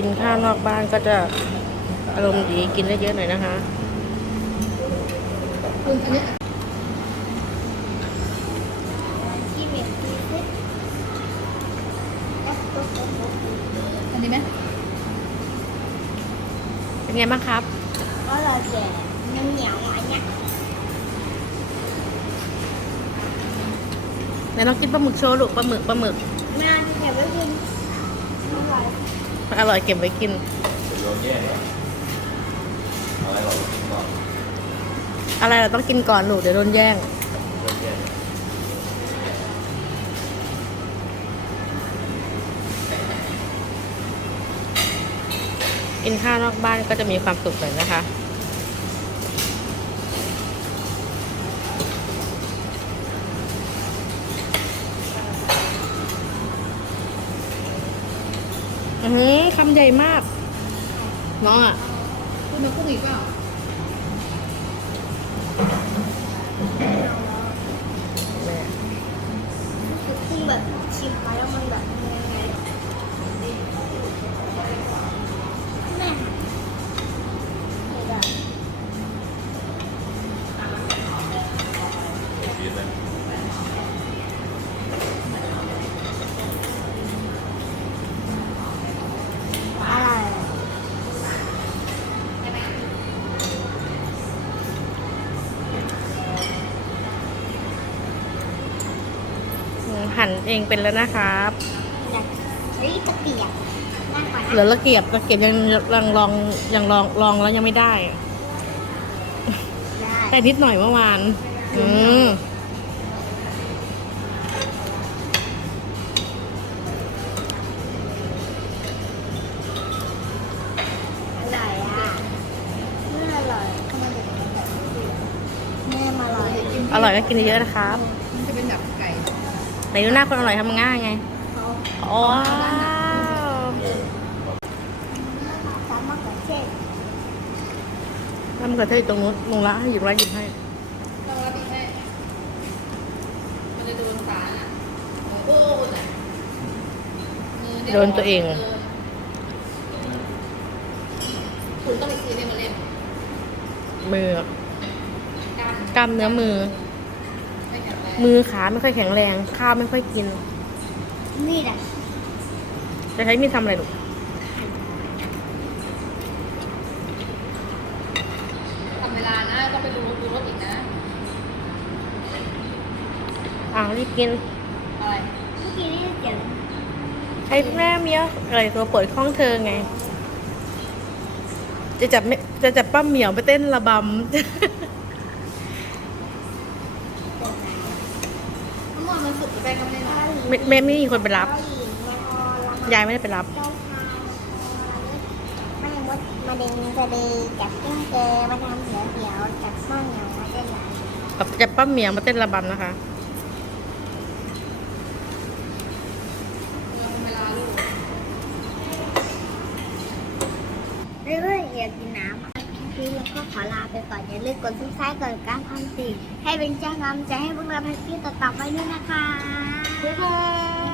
กินข้าวนอกบ้านก็จะอารมณ์ดีกินได้เยอะหน่อยนะคะคุณอันนี้ที่เม็ดที่เม็ดแล้วก็ก็ก็อันนี้ไหมเป็นไงบ้างครับก็เราแก่มันเหนียวอันเนี้ยไหนลองกินปลาหมึกโชว์ลูกปลาหมึกปลาหมึกแม่ที่แก่ไม่กินอร่อย อร่อยเก็บไว้กิน โยนแย่เหรออะไรหรอกินก่อนอะไรเราต้องกินก่อนหนูเดี๋ยวโดนแย่ง โยนแย่กินข้าวนอกบ้านก็จะมีความสุขหน่อยนะคะ อือหือคำใหญ่มาก น้องอะ คุณมากุ้งอีกเปล่า หั่นเองเป็นแล้วนะครับแบบเฮ้ยตะเกียบนั่งก่อนเหลืนะอละเกียบตะเกียบยังยังลองยังลองลองแล้วยังไม่ได้อะได้แต่นิดหน่อยเมื่อวาน อืมอร่อยอะไม่อร่อยทำไมถึงอร่อยแม่มาอร่อยอร่อยก็กินเยอะๆนะครับมันจะเป็นแบบไก่ไห นดูหน้าคนอร่อยทำง่ายไงเขาว้าวสามมะเขือเทศน้ำมะเขือเทศอยู่ตรงนู้นลงละให้หยิบละหยิบให้ต้องรับอีกให้มันจะโดนฝาอะโอ้โหน่ะมือเยโดนตัวเองคุณต้องไปซื้อเนี่ยมาเล่นมือกล้ามกล้ามเนื้อมือไม่แข็งแรงมือขาไม่ค่อยแข็งแรง ข้าวไม่ค่อยกิน นี่แหละจะใช้มีดทำอะไรลูกทำเวลานะต้องไปดูดูรถอีกนะ อ่ารีบกิน อะไร เมื่อกี้นี่เสียงไอ้แม่เมียอะไรตัวเปิดข้องเธอไง จะจับไม่จะจับป้าเหมียวไปเต้นระบทั้งห มดมันสุกไปได้ก็ไม่ได้หรอกำไม่ไม่ไม่มีคนไปรับเกาหลีมาออละมายายไม่ได้ไปรับได้ทานไม่มดมาเด้งจะดีจับกิ้งเกอมาทำเสียวเสียวจับข้าวเหนียวมาได้หลายจับป้าเหมียวมาเต้นระบำนะคะเราเวลาลูก เรื่อยๆอยากกินน้ำ อะคลิปนี้เราก็ขอลาไปก่อนอย่าลืมกดซับสไครต์กดการทำสิ่งให้เป็นแจ้งกำลังใจให้พวกเราในคลิปต่อๆไปด้วยนะคะบ๊ายบาย